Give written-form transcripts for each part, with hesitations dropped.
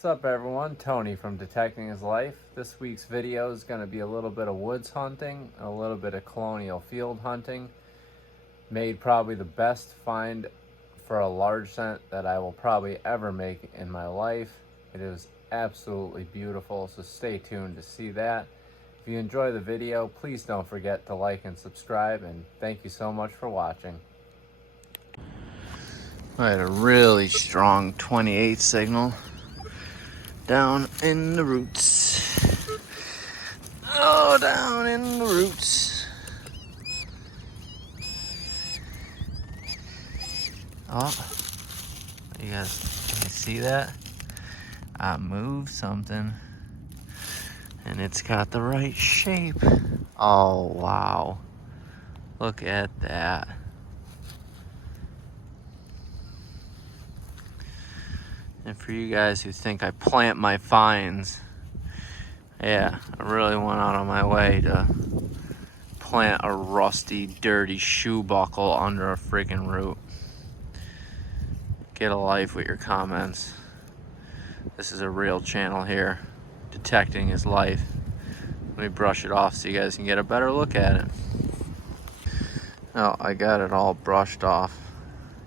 What's up everyone, Tony from Detecting His Life. This week's video is going to be a little bit of woods hunting, a little bit of colonial field hunting. Made probably the best find for a large scent that I will probably ever make in my life. It is absolutely beautiful, so stay tuned to see that. If you enjoy the video, please don't forget to like and subscribe, and thank you so much for watching. I had a really strong 28 signal down in the roots. Oh, down in the roots. Oh, you guys, can you see that? I moved something and it's got the right shape. Oh, wow. Look at that. And for you guys who think I plant my finds, yeah, I really went out of my way to plant a rusty, dirty shoe buckle under a freaking root. Get a life with your comments. This is a real channel here, Detecting His Life. Let me brush it off so you guys can get a better look at it. Now, I got it all brushed off,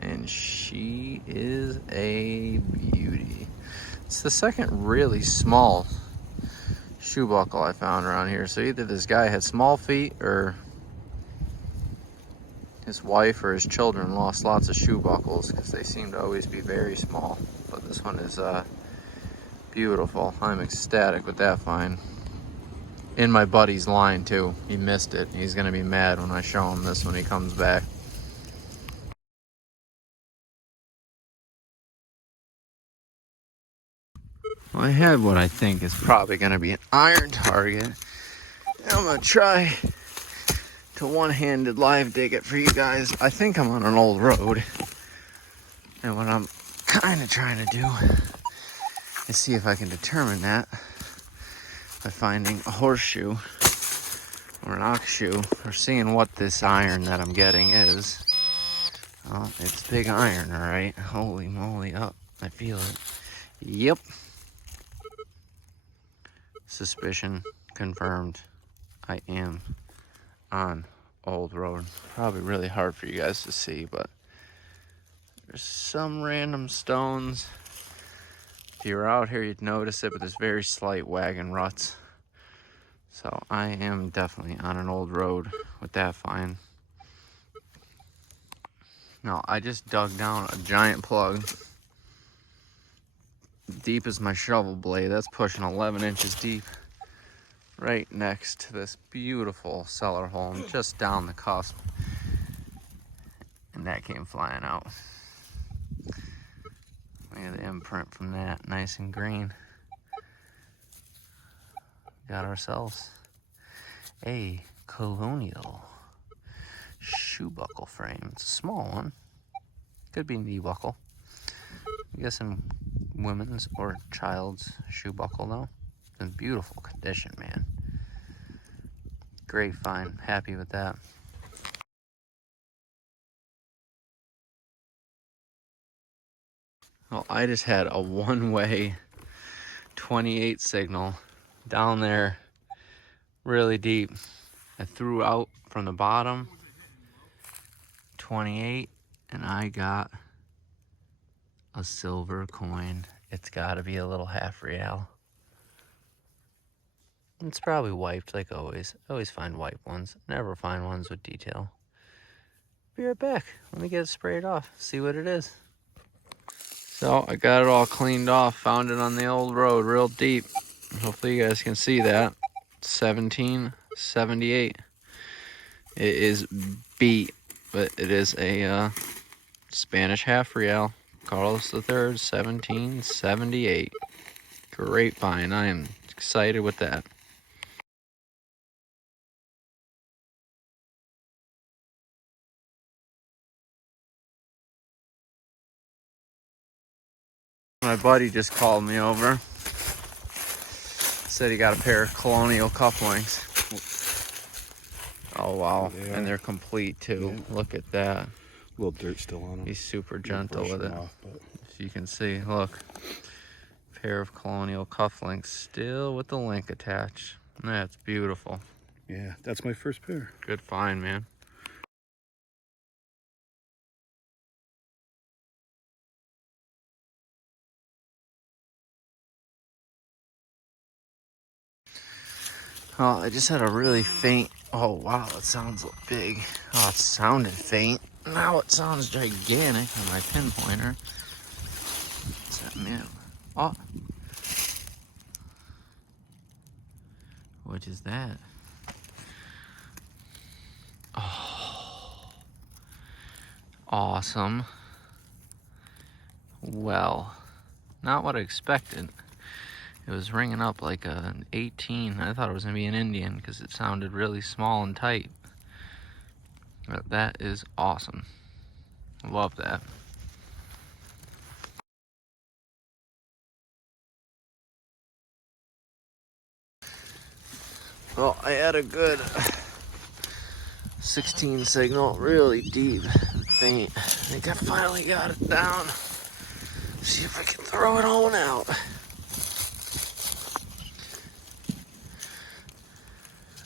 and she is a beauty. It's the second really small shoe buckle I found around here. So either this guy had small feet or his wife or his children lost lots of shoe buckles because they seem to always be very small. But this one is beautiful. I'm ecstatic with that find. In my buddy's line too. He missed it. He's gonna be mad when I show him this when he comes back. Well, I had what I think is probably gonna be an iron target. I'm gonna try to one-handed live dig it for you guys. I think I'm on an old road. And what I'm kind of trying to do is see if I can determine that by finding a horseshoe or an ox shoe, or seeing what this iron that I'm getting is. Oh, it's big iron, all right. Holy moly, oh, I feel it. Yep. Suspicion confirmed. I am on old road. Probably really hard for you guys to see, but there's some random stones. If you were out here, you'd notice it, but there's very slight wagon ruts. So I am definitely on an old road with that find. No, I just dug down a giant plug. Deep as my shovel blade. That's pushing 11 inches deep. Right next to this beautiful cellar hole, just down the cusp. And that came flying out. Look at the imprint from that, nice and green. Got ourselves a Colonial shoe buckle frame. It's a small one. Could be knee buckle. I'm guessing women's or child's shoe buckle though. It's in beautiful condition, man. Great find. Happy with that. Well, I just had a one-way 28 signal down there really deep. I threw out from the bottom 28 and I got a silver coin. It's got to be a little half real. It's probably wiped like always. I always find wiped ones. Never find ones with detail. Be right back. Let me get it sprayed off. See what it is. So I got it all cleaned off. Found it on the old road real deep. Hopefully you guys can see that. 1778. It is beat, but it is a Spanish half real. Carlos III, 1778. Great find. I am excited with that. My buddy just called me over. Said he got a pair of Colonial cufflinks. Oh wow, yeah. And they're complete too. Yeah. Look at that. A little dirt still on them. He's super gentle with it. Off, if you can see, look. pair of Colonial cufflinks, still with the link attached. That's beautiful. Yeah, that's my first pair. Good find, man. Oh, I just had a really faint. Oh, wow, it sounds big. Oh, it sounded faint. Now it sounds gigantic on my pinpointer. What's that, man? Oh. What is that? Oh. Awesome. Well, not what I expected. It was ringing up like an 18. I thought it was going to be an Indian because it sounded really small and tight. But that is awesome. Love that. Well, I had a good 16 signal, really deep and faint. I think I finally got it down. See if I can throw it on out.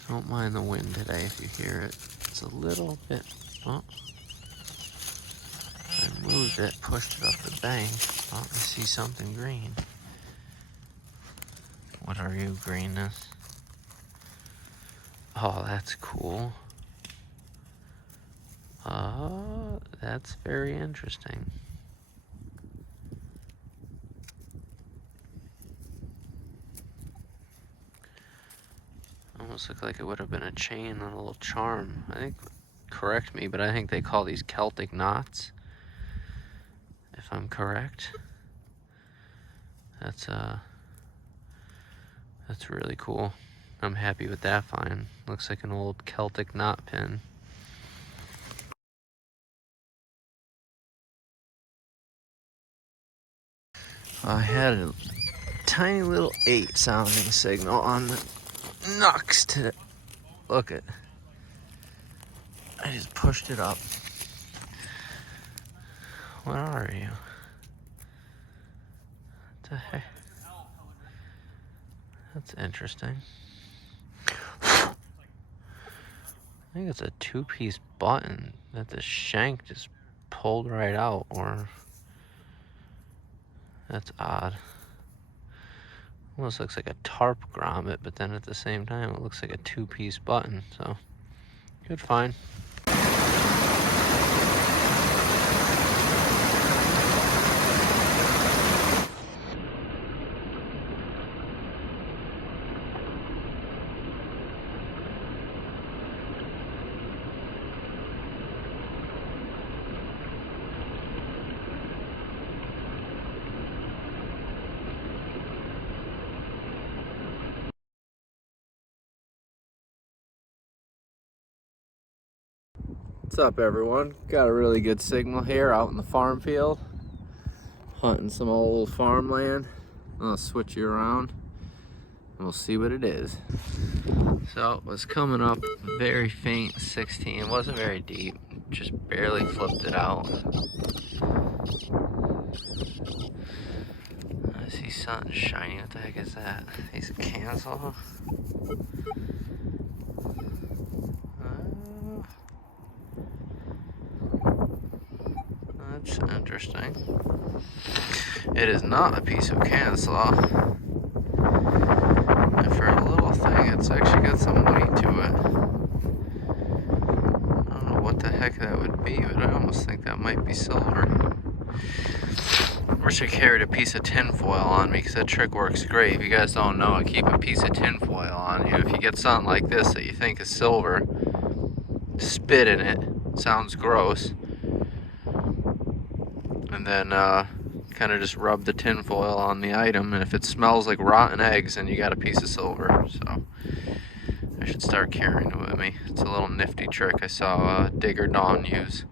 Don't mind the wind today if you hear it. It's a little bit, oh. I moved it, pushed it up the bank. Oh, I see something green. What are you, greenness? Oh, that's cool. That's very interesting. Almost looked like it would have been a chain on a little charm. I think, correct me, but I think they call these Celtic knots, if I'm correct. That's really cool. I'm happy with that find. Looks like an old Celtic knot pin. I had a tiny little 8 sounding signal on the Nux to look at. I just pushed it up. What are you? What the heck? That's interesting. I think it's a 2-piece button that the shank just pulled right out, or that's odd. Almost looks like a tarp grommet, but then at the same time it looks like a 2-piece button, so good find. What's up, everyone? Got a really good signal here out in the farm field. Hunting some old farmland. I'll switch you around and we'll see what it is. So it was coming up very faint 16. It wasn't very deep. Just barely flipped it out. I see something shiny. What the heck is that? Is it cancel? That's interesting. It is not a piece of cancel. And for a little thing, it's actually got some weight to it. I don't know what the heck that would be, but I almost think that might be silver. Wish I carried a piece of tinfoil on me, because that trick works great. If you guys don't know, I keep a piece of tinfoil on you. If you get something like this that you think is silver, spit in it. Sounds gross. And then kind of just rub the tinfoil on the item, and if it smells like rotten eggs, then you got a piece of silver. So I should start carrying it with me. It's a little nifty trick I saw Digger Dawn use.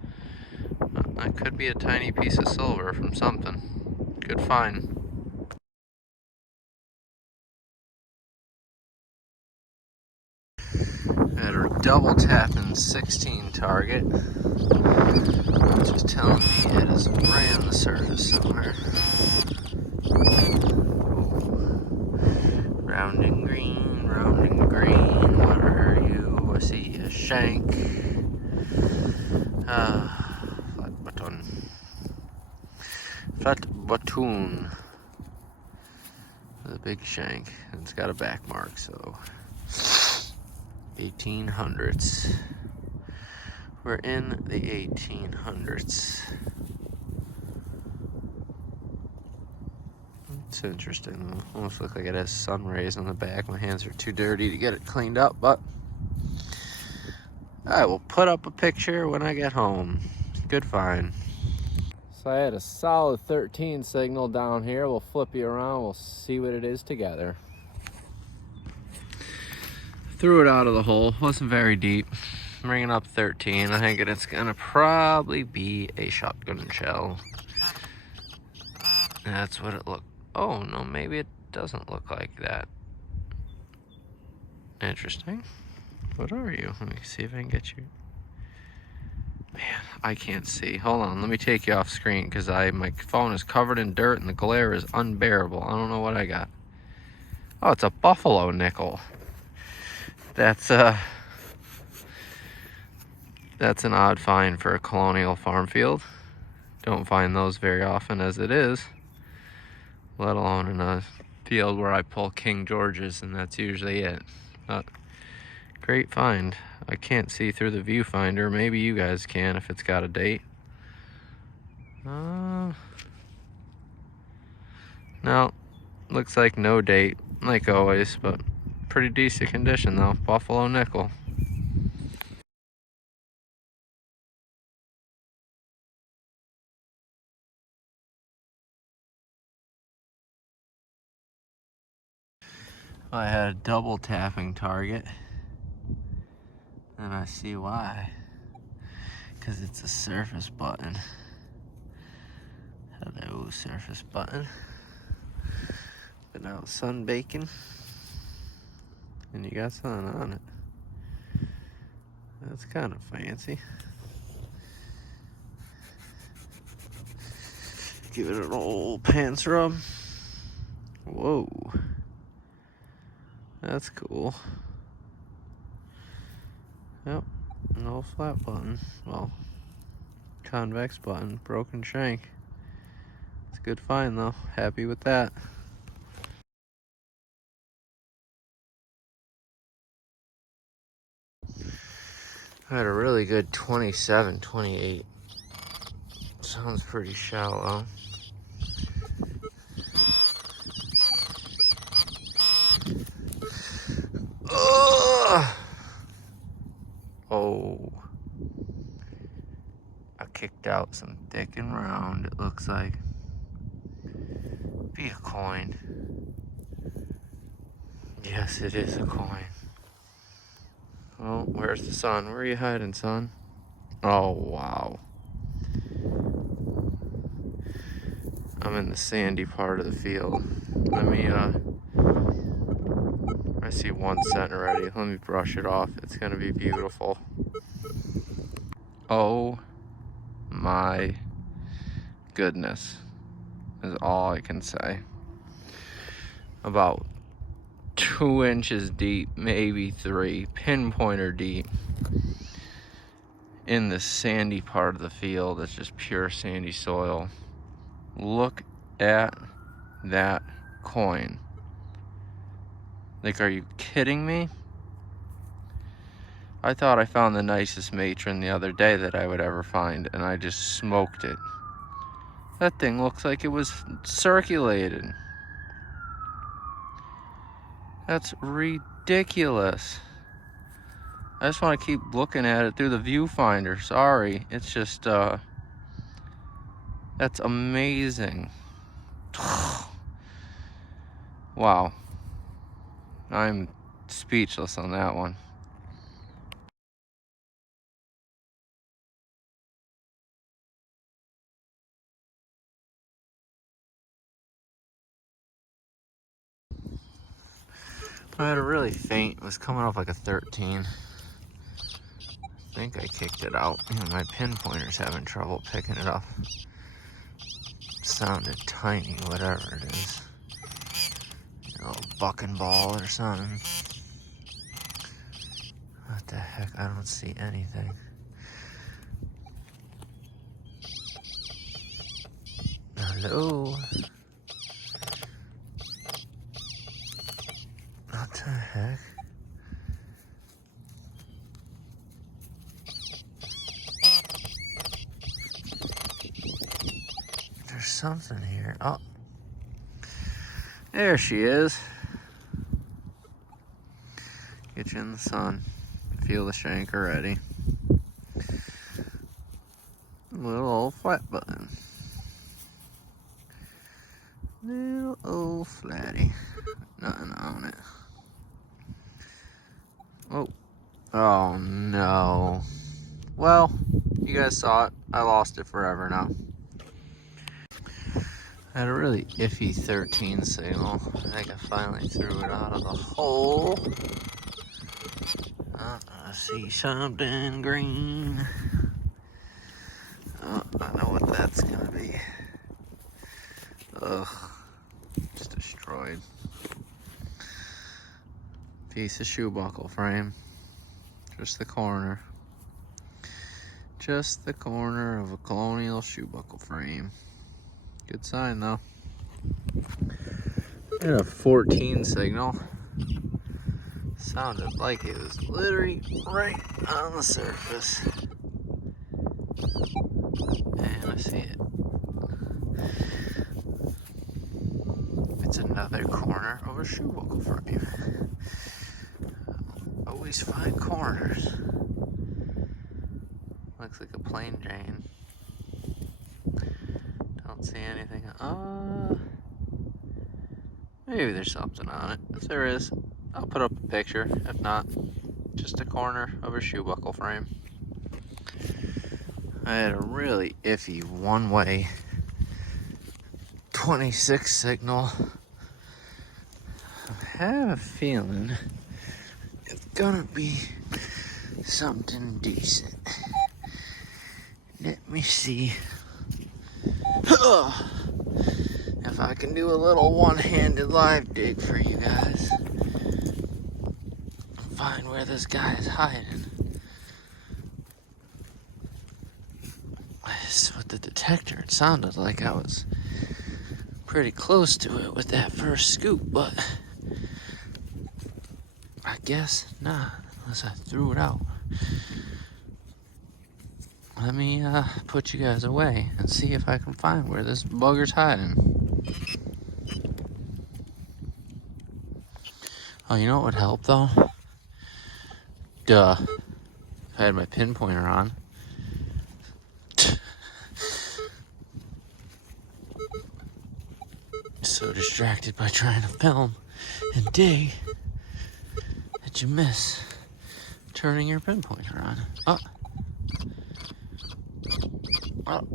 That could be a tiny piece of silver from something. Good find. Had her double tapping 16 target, which is telling me it is right on the surface somewhere. Ooh. Round and green, where are you? I see a shank. Flat button. Flat button. The big shank. And it's got a back mark, so 1800s. We're in the 1800s. It's interesting though. Almost look like it has sun rays on the back. My hands are too dirty to get it cleaned up, but I will put up a picture when I get home. Good find. So I had a solid 13 signal down here. We'll flip you around. We'll see what it is together. Threw it out of the hole. Wasn't very deep. I'm bringing up 13. I think it's gonna probably be a shotgun shell. That's what it looked. Oh no, maybe it doesn't look like that. Interesting. What are you? Let me see if I can get you. Man, I can't see. Hold on, let me take you off screen because my phone is covered in dirt and the glare is unbearable. I don't know what I got. Oh, it's a buffalo nickel. That's an odd find for a Colonial farm field. Don't find those very often as it is, let alone in a field where I pull King Georges, and that's usually it. But great find. I can't see through the viewfinder. Maybe you guys can if it's got a date. No, looks like no date, like always, but pretty decent condition though. Buffalo nickel. I had a double tapping target, and I see why. Because it's a surface button. Hello, surface button. Been out sun baking, and you got sun on it. That's kind of fancy. Give it an old pants rub. Whoa. That's cool. Yep, no flat button. Well, convex button, broken shank. It's a good find though. Happy with that. I had a really good 27, 28. Sounds pretty shallow. Ugh. Oh. I kicked out some thick and round, it looks like. Be a coin. Yes, it is a coin. Oh, where's the sun? Where are you hiding, son? Oh, wow. I'm in the sandy part of the field. Let me, I see 1 cent already. Let me brush it off. It's gonna be beautiful. Oh my goodness, is all I can say. About 2 inches deep, maybe 3, pinpointer deep, in the sandy part of the field. It's just pure sandy soil. Look at that coin. Like, are you kidding me? I thought I found the nicest matron the other day that I would ever find, and I just smoked it. That thing looks like it was circulated. That's ridiculous. I just want to keep looking at it through the viewfinder. Sorry. It's just, that's amazing. Wow. I'm speechless on that one. I had a really faint, it was coming off like a 13. I think I kicked it out. My pinpointer's having trouble picking it up. Sounded tiny, whatever it is. little bucking ball or something. What the heck? I don't see anything. Hello? What the heck? There's something here. Oh. There she is. Get you in the sun. Feel the shank already. Little old flat button. Little old flatty. Nothing on it. Oh. Oh no. Well, you guys saw it. I lost it forever now. I had a really iffy 13 signal. I think I finally threw it out of the hole. I see something green. Oh, I know what that's gonna be. Ugh, just destroyed. Piece of shoe buckle frame. Just the corner. Just the corner of a Colonial shoe buckle frame. Good sign though. And a 14 signal. Sounded like it was literally right on the surface. And I see it. It's another corner of a shoe buckle frame. Always find corners. Looks like a plain Jane. Don't see anything. Maybe there's something on it. If there is, I'll put up a picture. If not, just a corner of a shoe buckle frame. I had a really iffy one-way 26 signal. I have a feeling it's gonna be something decent. Let me see if I can do a little one-handed live dig for you guys. Find where this guy is hiding. With the detector, it sounded like I was pretty close to it with that first scoop, but I guess not, unless I threw it out. Let me put you guys away and see if I can find where this bugger's hiding. Oh, you know what would help though? Duh. If I had my pinpointer on. So distracted by trying to film and dig that you miss turning your pinpointer on. Oh. Oh.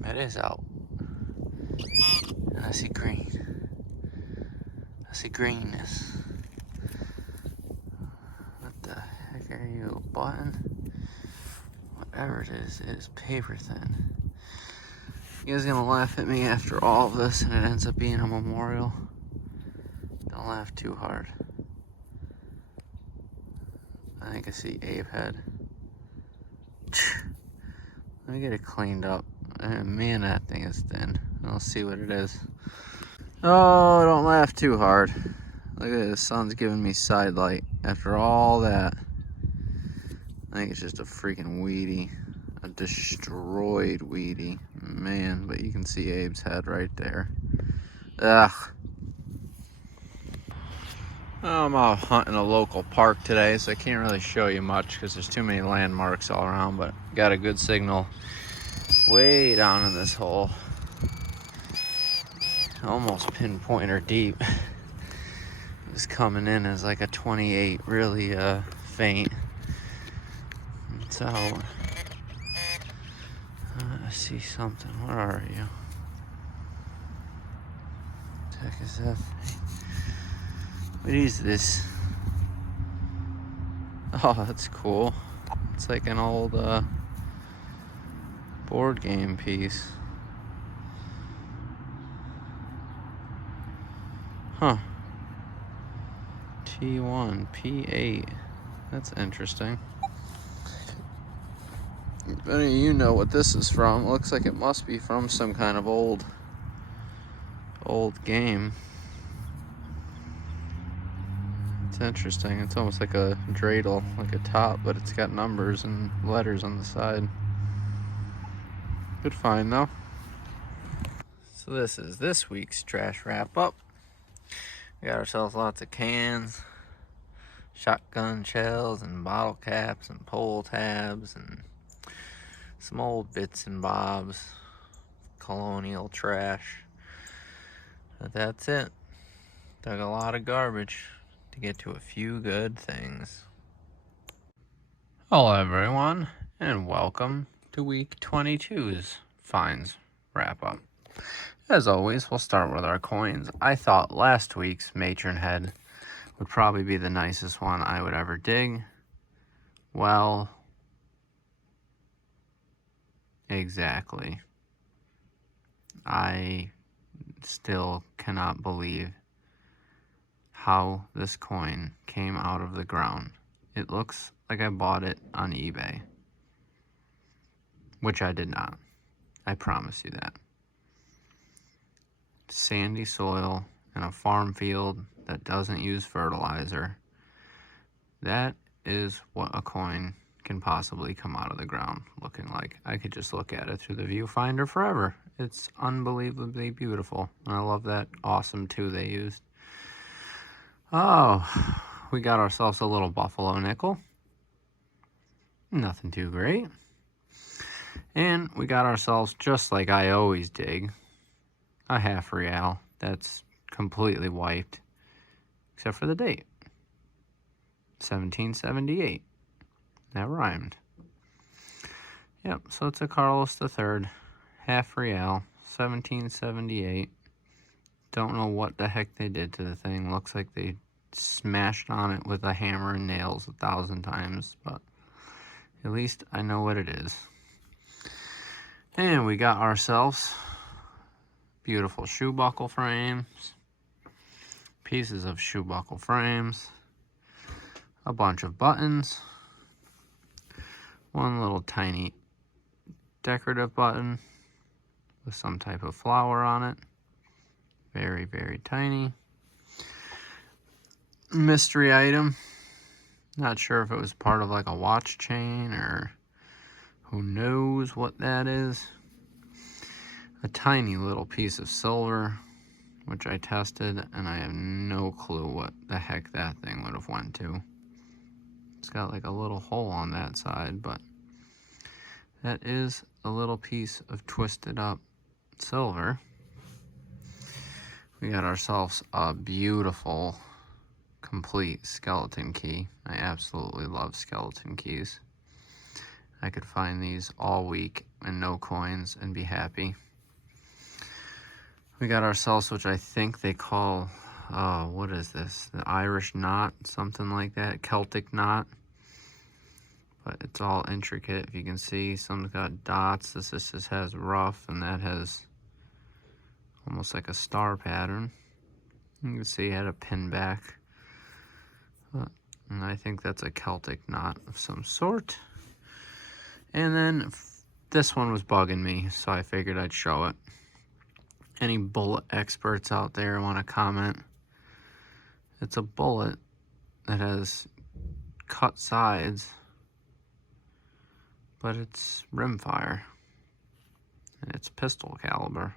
That is out. And I see green. I see greenness. What the heck are you, a button? Whatever it is paper thin. You guys gonna laugh at me after all of this and it ends up being a memorial? Don't laugh too hard. I think I see Abe head. Let me get it cleaned up. Man, that thing is thin. I'll see what it is. Oh, don't laugh too hard. Look at this, sun's giving me side light after all that. I think it's just a freaking weedy. A destroyed weedy. Man, but you can see Abe's head right there. Ugh. I'm out hunting a local park today, so I can't really show you much because there's too many landmarks all around, but got a good signal way down in this hole. Almost pinpointer deep. It was coming in as like a 28, really faint. It's out. I see something. Where are you? What the heck is that? What is this? Oh, that's cool. It's like an old board game piece. Huh. P1, P8. That's interesting. If any of you know what this is from, it looks like it must be from some kind of old game. It's interesting. It's almost like a dreidel, like a top, but it's got numbers and letters on the side. Good find though. So this is this week's trash wrap up. We got ourselves lots of cans, shotgun shells and bottle caps and pull tabs and some old bits and bobs, Colonial trash. But that's it. Dug a lot of garbage to get to a few good things. Hello everyone, and welcome to week 22's finds wrap up. As always, we'll start with our coins. I thought last week's matron head would probably be the nicest one I would ever dig. Well, exactly. I still cannot believe how this coin came out of the ground. It looks like I bought it on eBay, which I did not. I promise you that. Sandy soil in a farm field that doesn't use fertilizer. That is what a coin can possibly come out of the ground looking like. I could just look at it through the viewfinder forever. It's unbelievably beautiful. And I love that awesome 2 they used. Oh, we got ourselves a little buffalo nickel. Nothing too great. And we got ourselves, just like I always dig, a half real that's completely wiped, except for the date. 1778. That rhymed. Yep, so it's a Carlos III, half real, 1778. Don't know what the heck they did to the thing. Looks like they smashed on it with a hammer and nails 1,000 times, but at least I know what it is. And we got ourselves beautiful shoe buckle frames, pieces of shoe buckle frames, a bunch of buttons, one little tiny decorative button with some type of flower on it. Very, very tiny. Mystery item. Not sure if it was part of like a watch chain or who knows what that is. A tiny little piece of silver, which I tested, and I have no clue what the heck that thing would have went to. It's got like a little hole on that side, but that is a little piece of twisted up silver. We got ourselves a beautiful, complete skeleton key. I absolutely love skeleton keys. I could find these all week and no coins and be happy. We got ourselves, which I think they call, what is this? The Irish knot, something like that, Celtic knot. But it's all intricate. If you can see, some's got dots. This just has rough, and that has almost like a star pattern. You can see it had a pin back. And I think that's a Celtic knot of some sort. And then this one was bugging me, so I figured I'd show it. Any bullet experts out there want to comment? It's a bullet that has cut sides, but it's rimfire, and it's pistol caliber.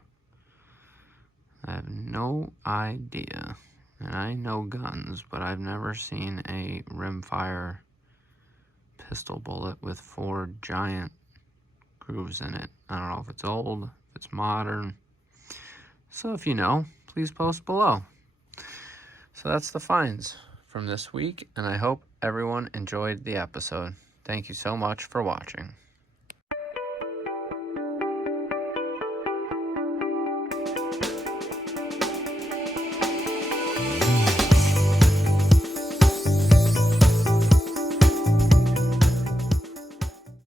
I have no idea, and I know guns, but I've never seen a rimfire pistol bullet with 4 giant grooves in it. I don't know if it's old, if it's modern. So if you know, please post below. So that's the finds from this week, and I hope everyone enjoyed the episode. Thank you so much for watching.